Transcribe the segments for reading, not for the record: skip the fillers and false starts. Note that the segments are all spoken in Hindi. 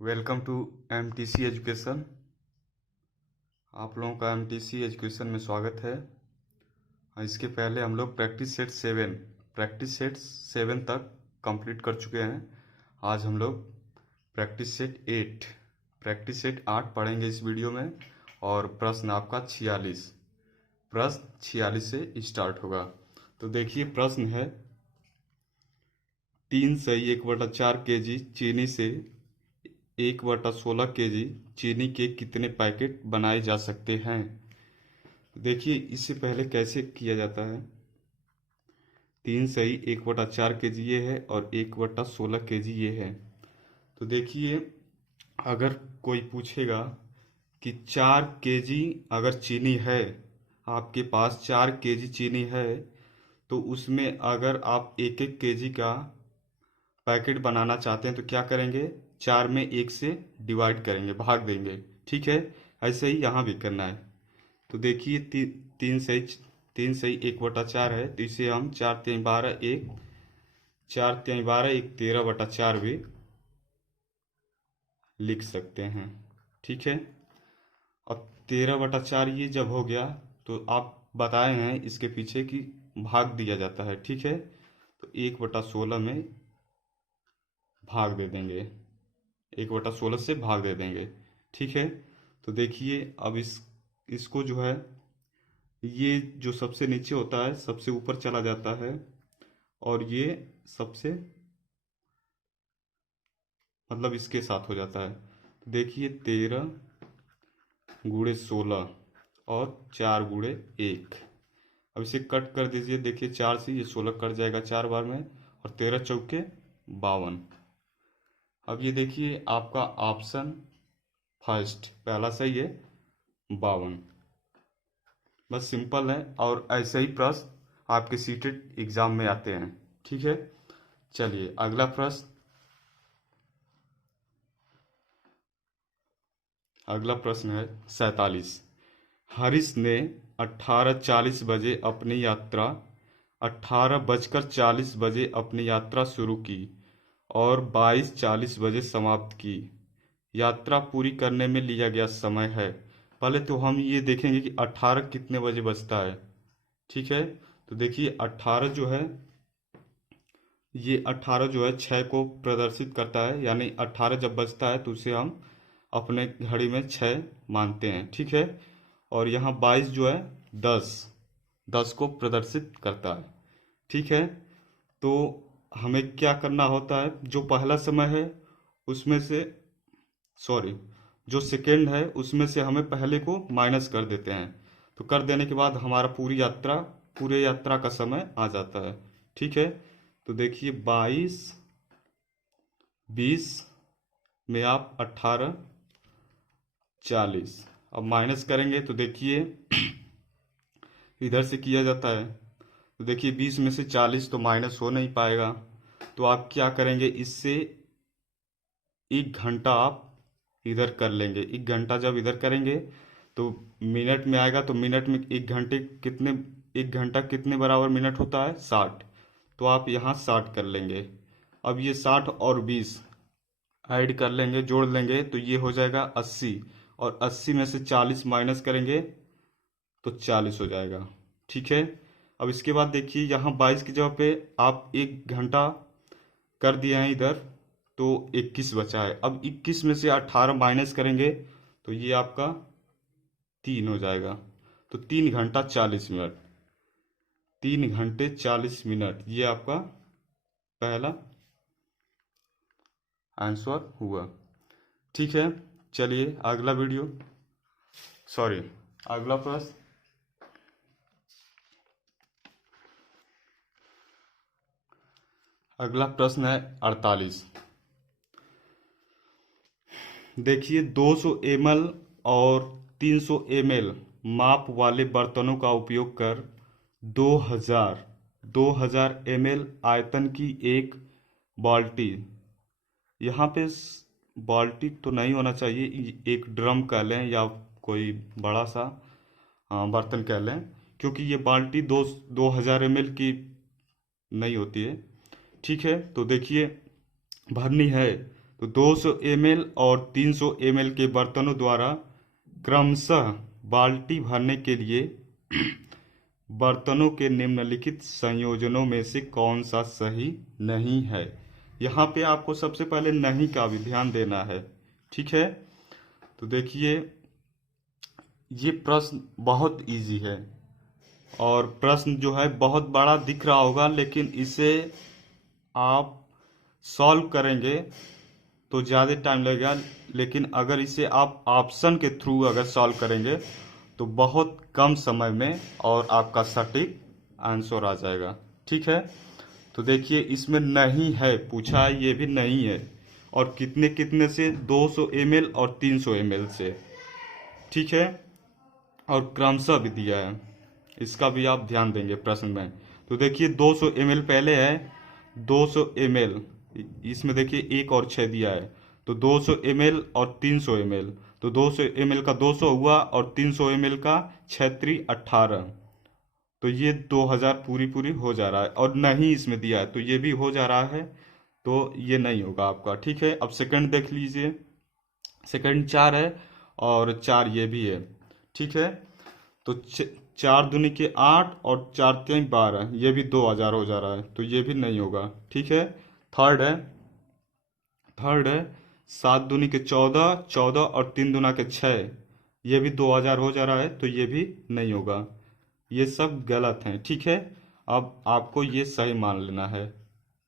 Welcome to MTC education. आप लोगों का एमटीसी एजुकेशन में स्वागत है। इसके पहले हम लोग प्रैक्टिस सेट 7 तक कंप्लीट कर चुके हैं। आज हम लोग प्रैक्टिस सेट 8 पढ़ेंगे इस वीडियो में। और प्रश्न आपका 46 से स्टार्ट होगा। तो देखिए, प्रश्न है 3/1/4 kg चीनी से 1/16 kg चीनी के कितने पैकेट बनाए जा सकते हैं। देखिए, इससे पहले कैसे किया जाता है। 3/1/4 kg ये है और 1/16 kg ये है। तो देखिए, अगर कोई पूछेगा कि 4 kg अगर चीनी है, आपके पास 4 kg चीनी है, तो उसमें अगर आप 1-1 kg का पैकेट बनाना चाहते हैं तो क्या करेंगे, 4 में 1 से डिवाइड करेंगे, भाग देंगे। ठीक है, ऐसे ही यहाँ भी करना है। तो देखिए, 3/1/4 है, तो इसे हम 4×3=12 1 13/4 भी लिख सकते हैं। ठीक है, और 13/4 ये जब हो गया तो आप बताए हैं इसके पीछे कि भाग दिया जाता है। ठीक है, तो 1/16 में भाग दे देंगे, 1/16 से भाग दे देंगे। ठीक है, तो देखिए अब इसको जो है, ये जो सबसे नीचे होता है सबसे ऊपर चला जाता है, और ये सबसे मतलब इसके साथ हो जाता है। तो देखिए, 13×16 और 4×1। अब इसे कट कर दीजिए। देखिए, 4 से ये 16 कट जाएगा 4 बार में, और 13×4 = 52। अब ये देखिए, आपका ऑप्शन फर्स्ट पहला सही है, 52। बस सिंपल है, और ऐसे ही प्रश्न आपके सीटेड एग्जाम में आते हैं। ठीक है, चलिए अगला प्रश्न। अगला प्रश्न है 47। हरीश ने 18:40 बजे अपनी यात्रा 18:40 बजे अपनी यात्रा शुरू की और 22:40 बजे समाप्त की। यात्रा पूरी करने में लिया गया समय है। पहले तो हम ये देखेंगे कि 18 कितने बजे बजता है। ठीक है, तो देखिए 18 जो है, ये 18 जो है 6 को प्रदर्शित करता है, यानी 18 जब बजता है तो उसे हम अपने घड़ी में 6 मानते हैं। ठीक है, और यहाँ 22 जो है 10 को प्रदर्शित करता है। ठीक है, तो हमें क्या करना होता है, जो पहला समय है उसमें से, सॉरी, जो सेकेंड है उसमें से हमें पहले को माइनस कर देते हैं। तो कर देने के बाद हमारा पूरे यात्रा का समय आ जाता है। ठीक है, तो देखिए 22:20 में आप 18:40 अब माइनस करेंगे तो देखिए इधर से किया जाता है। तो देखिए 20 में से 40 तो माइनस हो नहीं पाएगा, तो आप क्या करेंगे, इससे 1 घंटा आप इधर कर लेंगे। 1 घंटा जब इधर करेंगे तो मिनट में आएगा, तो मिनट में 1 घंटा कितने बराबर मिनट होता है, 60। तो आप यहाँ 60 कर लेंगे। अब ये 60 और 20 ऐड कर लेंगे, जोड़ लेंगे, तो ये हो जाएगा 80, और 80 में से 40 माइनस करेंगे तो 40 हो जाएगा। ठीक है, अब इसके बाद देखिए यहाँ 22 की जगह पे आप 1 घंटा कर दिए हैं इधर, तो 21 बचा है। अब 21 में से 18 माइनस करेंगे तो ये आपका 3 हो जाएगा। तो 3 घंटा 40 मिनट, 3 घंटे 40 मिनट, ये आपका पहला आंसर हुआ। ठीक है, चलिए अगला प्रश्न। अगला प्रश्न है 48। देखिए, 200 ml और 300 ml माप वाले बर्तनों का उपयोग कर 2000 ml आयतन की एक बाल्टी, यहाँ पे बाल्टी तो नहीं होना चाहिए, एक ड्रम कह लें या कोई बड़ा सा बर्तन कह लें, क्योंकि ये बाल्टी 2000 ml की नहीं होती है। ठीक है, तो देखिए भरनी है, तो 200 ml और 300 ml के बर्तनों द्वारा क्रमशः बाल्टी भरने के लिए बर्तनों के निम्नलिखित संयोजनों में से कौन सा सही नहीं है। यहाँ पे आपको सबसे पहले नहीं का भी ध्यान देना है, ठीक है। तो देखिए, ये प्रश्न बहुत इजी है और प्रश्न जो है बहुत बड़ा दिख रहा होगा, लेकिन इसे आप सॉल्व करेंगे तो ज़्यादा टाइम लगेगा, लेकिन अगर इसे आप ऑप्शन के थ्रू अगर सॉल्व करेंगे तो बहुत कम समय में और आपका सटीक आंसर आ जाएगा, ठीक है। तो देखिए, इसमें नहीं है पूछा है, ये भी नहीं है, और कितने कितने से, 200 ml और 300 ml से, ठीक है। और क्रमशः भी दिया है, इसका भी आप ध्यान देंगे प्रश्न में। तो देखिए 200 ml पहले है, 200 ml, इसमें देखिए 1 और 6 दिया है, तो 200 ml और 300 ml, तो 200 ml का 200 हुआ और 300 ml का 6 18, तो ये 2000 पूरी पूरी हो जा रहा है, और नहीं इसमें दिया है तो ये भी हो जा रहा है, तो ये नहीं होगा आपका, ठीक है। अब सेकंड देख लीजिए, सेकंड 4 है और 4 ये भी है, ठीक है। तो 4 दूनी के 8 और 4 3 12, ये भी 2000 हो जा रहा है, तो ये भी नहीं होगा, ठीक है। थर्ड है, थर्ड है 7 दूनी के 14, 14 और 3 दूना के 6, ये भी 2000 हो जा रहा है, तो ये भी नहीं होगा। ये सब गलत हैं, ठीक है। अब आपको ये सही मान लेना है,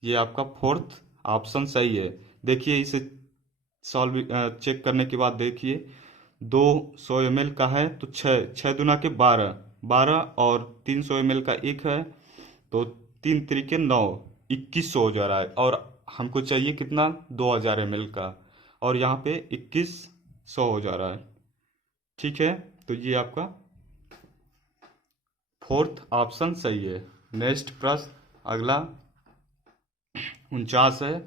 ये आपका फोर्थ ऑप्शन सही है। देखिए इसे सॉल्व चेक करने के बाद देखिए, 200 ml का है तो 6 दूना के 12, 12 और 300 ml का 1 है, तो 3 तरीके 9, 2100 हो जा रहा है, और हमको चाहिए कितना, 2000 ml का, और यहाँ पे 2100 हो जा रहा है, ठीक है। तो ये आपका फोर्थ ऑप्शन सही है। नेक्स्ट प्रश्न अगला 49 है,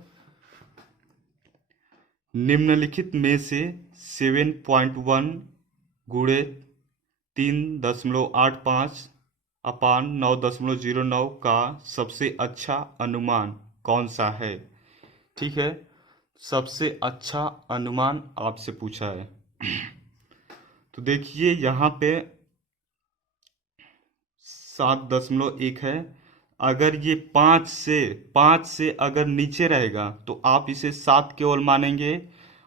निम्नलिखित में से 7.1 गुणे 3.85 अपान 9.09 का सबसे अच्छा अनुमान कौन सा है, ठीक है। सबसे अच्छा अनुमान आपसे पूछा है। तो देखिए यहाँ पे 7.1 है, अगर ये 5 से अगर नीचे रहेगा तो आप इसे 7 केवल मानेंगे,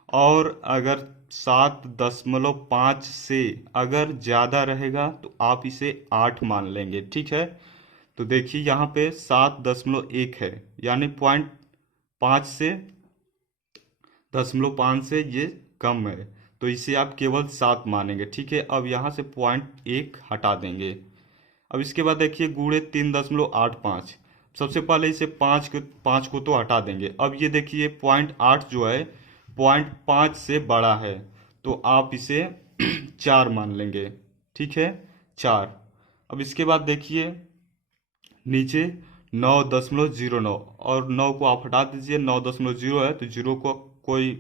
और अगर 7.5 से अगर ज़्यादा रहेगा तो आप इसे 8 मान लेंगे, ठीक है। तो देखिए यहाँ पे 7.1 है, यानी 0.5 से 0.5 से ये कम है, तो इसे आप केवल 7 मानेंगे, ठीक है। अब यहाँ से 0.1 हटा देंगे। अब इसके बाद देखिए गुणे 3.85, सबसे पहले इसे 5 को तो हटा देंगे। अब ये देखिए 0.8 जो है 0.5 से बड़ा है, तो आप इसे 4 मान लेंगे, ठीक है, 4। अब इसके बाद देखिए नीचे 9.09, और 9 को आप हटा दीजिए, 9.0 है तो 0 को कोई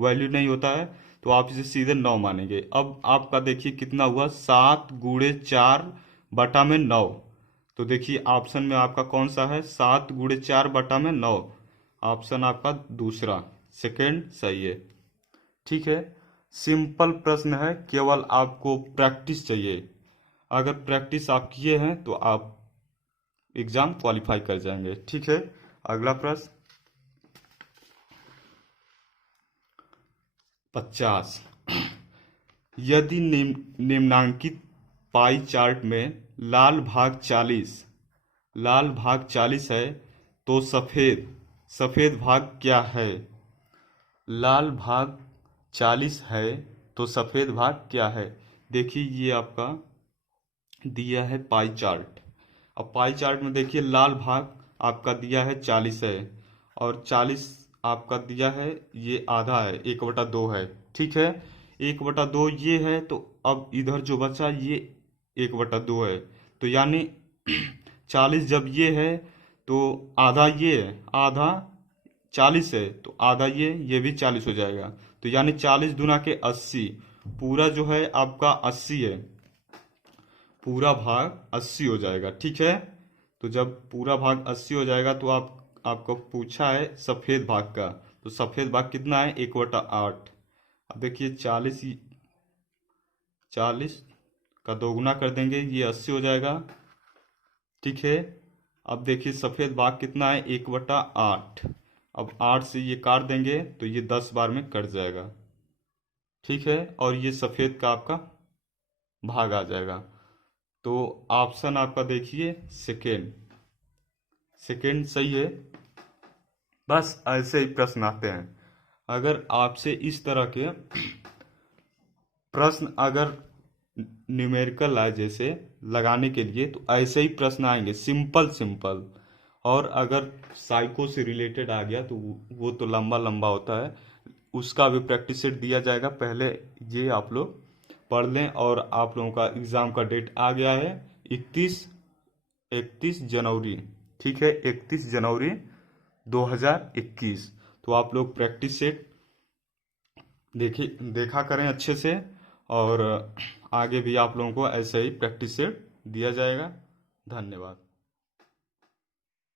वैल्यू नहीं होता है, तो आप इसे सीधे 9 मानेंगे। अब आपका देखिए कितना हुआ, 7 गुणे 4 बटा में 9, तो देखिए ऑप्शन में आपका कौन सा है, 7 गुणे 4 बटा में 9, ऑप्शन आपका दूसरा सेकंड सही है, ठीक है। सिंपल प्रश्न है, केवल आपको प्रैक्टिस चाहिए, अगर प्रैक्टिस आप किए हैं तो आप एग्जाम क्वालिफाई कर जाएंगे, ठीक है। अगला प्रश्न 50, यदि निम्नांकित पाई चार्ट में लाल भाग 40 है तो सफ़ेद सफ़ेद भाग क्या है। लाल भाग 40 है तो सफ़ेद भाग क्या है। देखिए ये आपका दिया है पाई चार्ट। अब पाई चार्ट में देखिए लाल भाग आपका दिया है 40 है, और 40 आपका दिया है ये आधा है, 1/2 है, ठीक है। 1/2 ये है, तो अब इधर जो बचा ये 1/2 है, तो यानी 40 जब ये है तो आधा ये है, आधा 40 है तो आधा ये भी 40 हो जाएगा, तो यानी 40 दूना के 80, पूरा जो है आपका 80 है, पूरा भाग 80 हो जाएगा, ठीक है। तो जब पूरा भाग 80 हो जाएगा तो आपको पूछा है सफ़ेद भाग का, तो सफ़ेद भाग कितना है, 1/8। अब देखिए 40 का दोगुना कर देंगे, ये 80 हो जाएगा। ठीक है, अब देखिए सफ़ेद भाग कितना है, 1/8। अब 8 से ये काट देंगे तो ये 10 बार में कट जाएगा। ठीक है, और ये सफ़ेद का आपका भाग आ जाएगा। तो ऑप्शन आपका देखिए सेकेंड, सेकेंड सही है। बस ऐसे ही प्रश्न आते हैं। अगर आपसे इस तरह के प्रश्न अगर न्यूमेरिकल आए जैसे लगाने के लिए, तो ऐसे ही प्रश्न आएंगे, सिंपल सिंपल। और अगर साइको से रिलेटेड आ गया तो वो तो लंबा लंबा होता है, उसका भी प्रैक्टिस सेट दिया जाएगा। पहले ये आप लोग पढ़ लें। और आप लोगों का एग्ज़ाम का डेट आ गया है 31 जनवरी। ठीक है, 31 जनवरी 2021। तो आप लोग प्रैक्टिस सेट देखा करें अच्छे से। और आगे भी आप लोगों को ऐसे ही प्रैक्टिस सेट दिया जाएगा। धन्यवाद।